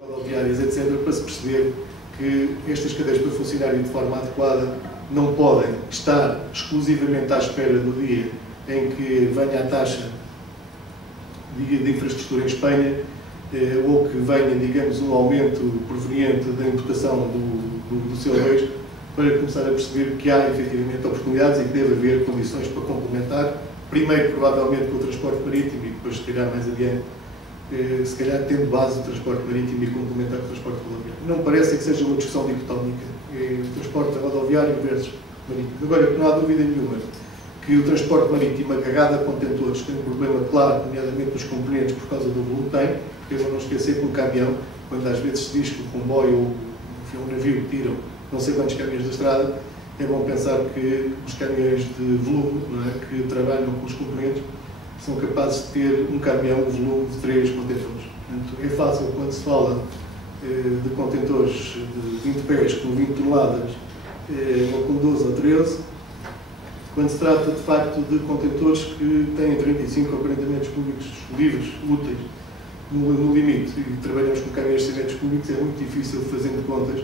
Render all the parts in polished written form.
rodoviárias, etc., para se perceber que estas cadeias, para funcionarem de forma adequada, não podem estar exclusivamente à espera do dia em que venha a taxa de infraestrutura em Espanha, ou que venha, digamos, um aumento proveniente da importação do CO2, para começar a perceber que há efetivamente oportunidades e que deve haver condições para complementar, primeiro provavelmente com o transporte marítimo e depois, se calhar mais adiante, se calhar tendo base o transporte marítimo e complementar com o transporte rodoviário. Não parece que seja uma discussão dicotómica, transporte rodoviário versus marítimo. Agora, não há dúvida nenhuma que o transporte marítimo agarrado a contentores tem um problema claro, nomeadamente nos componentes, por causa do volume tem, porque eu não esquecer que um caminhão, quando às vezes se diz que o comboio ou enfim, um navio tiram não sei quantos caminhões da estrada, é bom pensar que os caminhões de volume, não é, que trabalham com os componentes, são capazes de ter um caminhão, um volume de 3 contentores. Portanto, é fácil quando se fala de contentores de 20 pés com 20 toneladas ou com 12 ou 13, quando se trata de facto de contentores que têm 35 ou 40 metros cúbicos livres, úteis, no limite, e trabalhamos com caminhões de 100 metros cúbicos, é muito difícil, fazendo contas,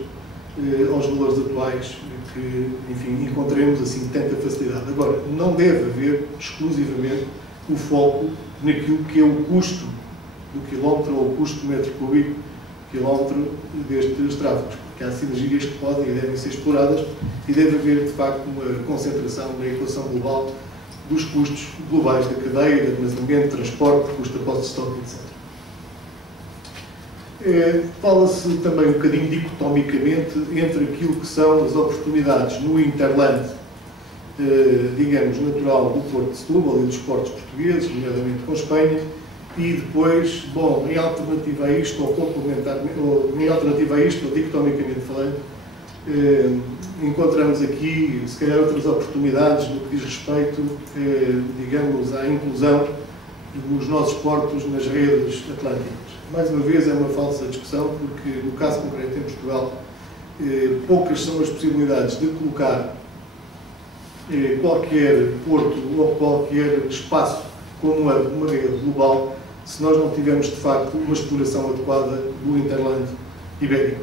aos valores atuais, que, enfim, encontremos assim tanta facilidade. Agora, não deve haver exclusivamente o foco naquilo que é o custo do quilómetro ou o custo do metro cúbico quilómetro destes tráfegos, porque há sinergias que podem e devem ser exploradas e deve haver, de facto, uma concentração na equação global dos custos globais da cadeia, de armazenamento, de transporte, de custo de aposta de estoque, etc. Fala-se também um bocadinho dicotomicamente entre aquilo que são as oportunidades no hinterland, digamos, natural do Porto de Setúbal e dos portos portugueses, nomeadamente com Espanha, e depois, bom, em alternativa a isto, ou complementarmente, ou em alternativa a isto, ou dicotomicamente falando, encontramos aqui, se calhar, outras oportunidades no que diz respeito, digamos, à inclusão dos nossos portos nas redes atlânticas. Mais uma vez, é uma falsa discussão, porque, no caso concreto em Portugal, poucas são as possibilidades de colocar qualquer porto ou qualquer espaço como uma rede global, se nós não tivermos, de facto, uma exploração adequada do hinterland ibérico.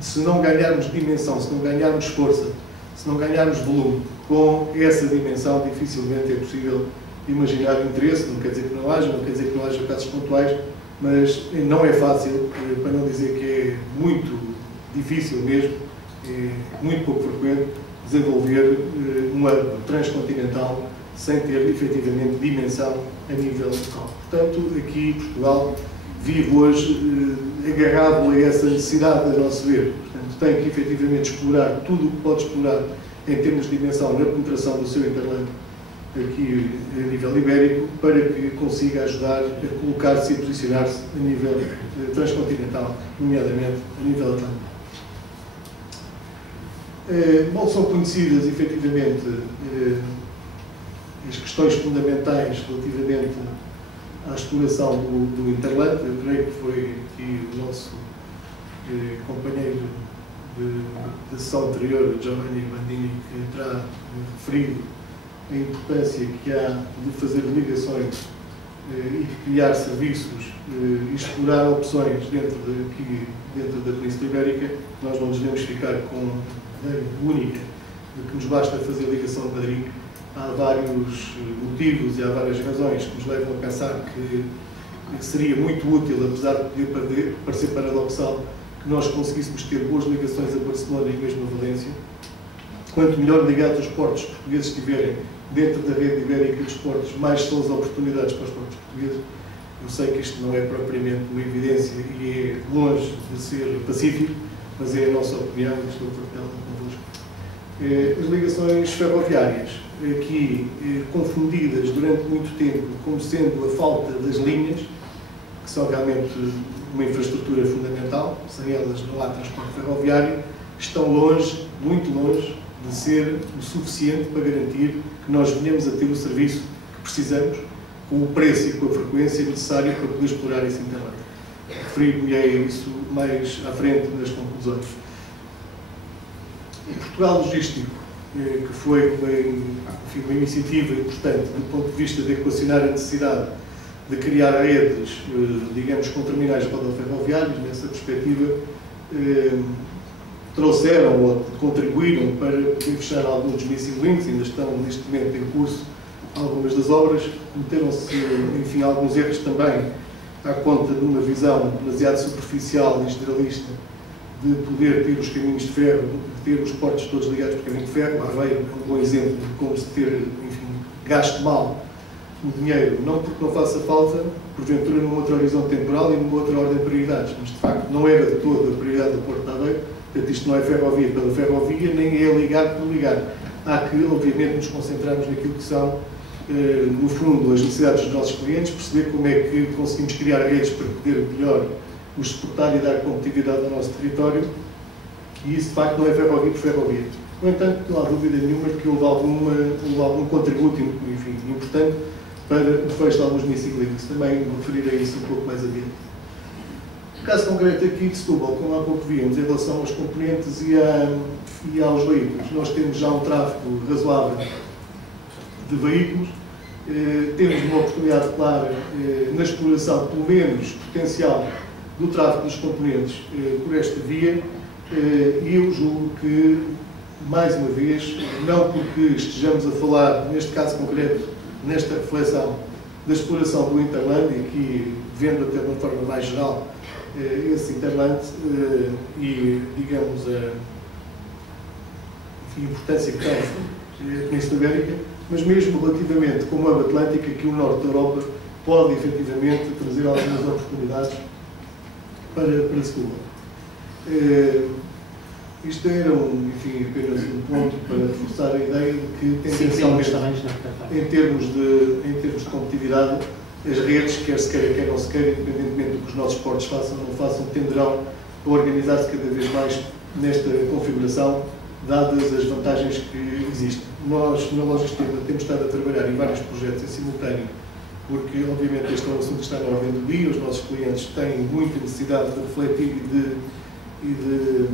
Se não ganharmos dimensão, se não ganharmos força, se não ganharmos volume com essa dimensão, dificilmente é possível imaginar interesse. Não quer dizer que não haja, não quer dizer que não haja casos pontuais, mas não é fácil, para não dizer que é muito difícil mesmo, muito pouco frequente, desenvolver um hub transcontinental sem ter efetivamente dimensão a nível local. Portanto, aqui Portugal vive hoje agarrado a essa necessidade, a nosso ver. Portanto, tem que efetivamente explorar tudo o que pode explorar em termos de dimensão na penetração do seu hinterland aqui a nível ibérico, para que consiga ajudar a colocar-se e a posicionar-se a nível transcontinental, nomeadamente a nível atlântico. Bom, são conhecidas efetivamente as questões fundamentais relativamente à exploração do hinterland. Eu creio que foi aqui o nosso companheiro da sessão anterior, Giovanni Bandini, que terá referido a importância que há de fazer ligações e de criar serviços e explorar opções dentro da Península Ibérica. Nós não nos devemos ficar com a ideia única de que nos basta fazer ligação de Madrid. Há vários motivos e há várias razões que nos levam a pensar que seria muito útil, apesar de poder parecer paradoxal, que nós conseguíssemos ter boas ligações a Barcelona e mesmo a Valência. Quanto melhor ligados os portos portugueses estiverem dentro da rede ibérica dos portos, mais são as oportunidades para os portos portugueses. Eu sei que isto não é propriamente uma evidência e é longe de ser pacífico, mas é a nossa opinião e estou a partilhá-la convosco. As ligações ferroviárias, aqui confundidas durante muito tempo como sendo a falta das linhas, que são realmente uma infraestrutura fundamental, sem elas não há transporte ferroviário, estão longe, muito longe, de ser o suficiente para garantir que nós venhamos a ter o serviço que precisamos, com o preço e com a frequência necessária para poder explorar esse internet. Referi-me a isso mais à frente nas conclusões. O Portugal Logístico, que foi uma iniciativa importante do ponto de vista de equacionar a necessidade de criar redes, digamos, com terminais rodoferroviários. Nessa perspectiva, trouxeram ou contribuíram para poder fechar alguns dos missing links, ainda estão neste momento em curso algumas das obras, cometeram-se, enfim, alguns erros também à conta de uma visão demasiado superficial e generalista de poder ter os caminhos de ferro, de ter os portos todos ligados por caminho de ferro. Aveiro é um bom exemplo de como se ter, enfim, gasto mal o dinheiro, não porque não faça falta, porventura num outro horizonte temporal e numa outra ordem de prioridades, mas de facto não era de toda a prioridade do Porto de Aveiro. Portanto, isto não é ferrovia pela ferrovia, nem é ligar por ligar. Há que, obviamente, nos concentrarmos naquilo que são, no fundo, as necessidades dos nossos clientes, perceber como é que conseguimos criar redes para poder melhor os suportar e dar competitividade ao nosso território, e isso, de facto, não é ferrovia por ferrovia. No entanto, não há dúvida nenhuma de que houve algum contributo, enfim, importante para o fecho de alguns missing links. Também me referirei a isso um pouco mais adiante. O caso concreto aqui de Setúbal, como há pouco víamos, em relação aos componentes e aos veículos, nós temos já um tráfego razoável de veículos, temos uma oportunidade clara na exploração, pelo menos potencial, do tráfego dos componentes por esta via, e eu julgo que, mais uma vez, não porque estejamos a falar, neste caso concreto, nesta reflexão da exploração do Interland, e aqui vendo até de uma forma mais geral esse Interland e, digamos, a importância que tem a Península Ibérica, mas mesmo relativamente como a hub atlântica, que o norte da Europa pode efetivamente trazer algumas oportunidades para Setúbal. Isto era, enfim, apenas um ponto para reforçar a ideia de que, tendencialmente, em termos de competitividade, as redes, quer se queira, quer não se queira, independentemente do que os nossos portos façam ou não façam, tenderão a organizar-se cada vez mais nesta configuração, dadas as vantagens que existem. Nós, na Logistema, temos estado a trabalhar em vários projetos em simultâneo, porque, obviamente, este é um assunto que está na ordem do dia, os nossos clientes têm muita necessidade de refletir e de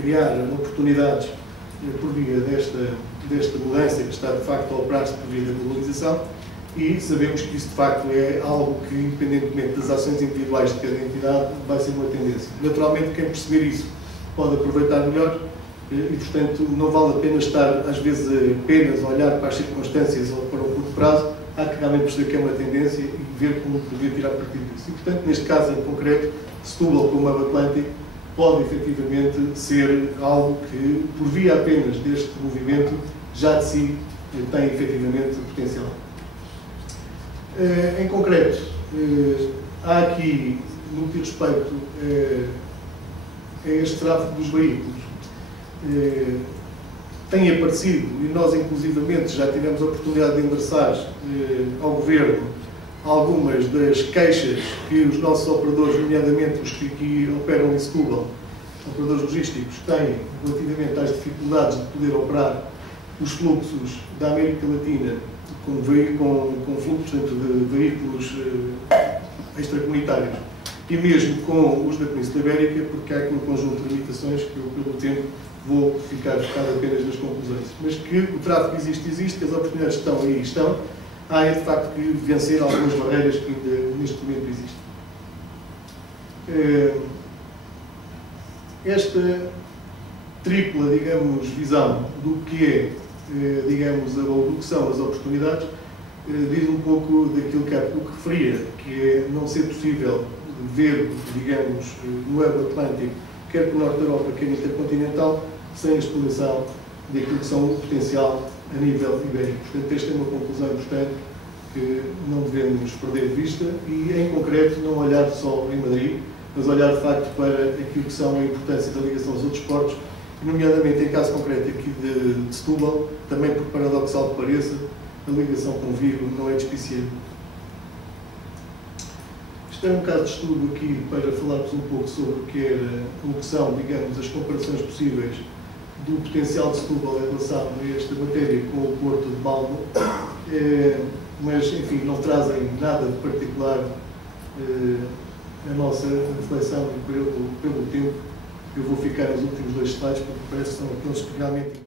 criar oportunidades por via desta mudança que está, de facto, a operar-se por via da globalização, e sabemos que isso, de facto, é algo que, independentemente das ações individuais de cada entidade, vai ser uma tendência. Naturalmente, quem perceber isso pode aproveitar melhor e, portanto, não vale a pena estar, às vezes, apenas a olhar para as circunstâncias ou para o curto prazo. Há que realmente perceber que é uma tendência e ver como poder tirar partido disso. E, portanto, neste caso em concreto, Setúbal como hub atlântico pode efetivamente ser algo que, por via apenas deste movimento, já de si tem efetivamente potencial. Em concreto, há aqui, no que diz respeito a este tráfego dos veículos, tem aparecido, e nós inclusivamente já tivemos a oportunidade de endereçar ao Governo algumas das queixas que os nossos operadores, nomeadamente os que aqui operam em Setúbal, operadores logísticos, têm relativamente às dificuldades de poder operar os fluxos da América Latina com fluxos, portanto, de veículos extracomunitários e mesmo com os da Península Ibérica, porque há aqui um conjunto de limitações que eu, pelo tempo, vou ficar focado apenas nas conclusões. Mas que o tráfego existe, que as oportunidades estão aí, estão. Há, de facto, que vencer algumas barreiras que ainda neste momento existem. Esta tripla, digamos, visão do que é, digamos, ou do que são as oportunidades, diz um pouco daquilo que há pouco referia, que é não ser possível ver, digamos, no hub atlântico, quer para o norte da Europa, quer intercontinental, sem a exploração daquilo que são o potencial a nível ibérico. Portanto, esta é uma conclusão importante que não devemos perder de vista e, em concreto, não olhar só em Madrid, mas olhar, de facto, para aquilo que são a importância da ligação aos outros portos, nomeadamente, em caso concreto aqui de Setúbal, também por paradoxal que pareça, a ligação com Vigo não é despiciente. Isto é um caso de estudo aqui para falarmos um pouco sobre o que são, digamos, as comparações possíveis do potencial de Setúbal em relação a esta matéria com o Porto de Malmö, mas, enfim, não trazem nada de particular a nossa reflexão e pelo tempo. Eu vou ficar nos últimos dois slides porque parece que são aqueles que realmente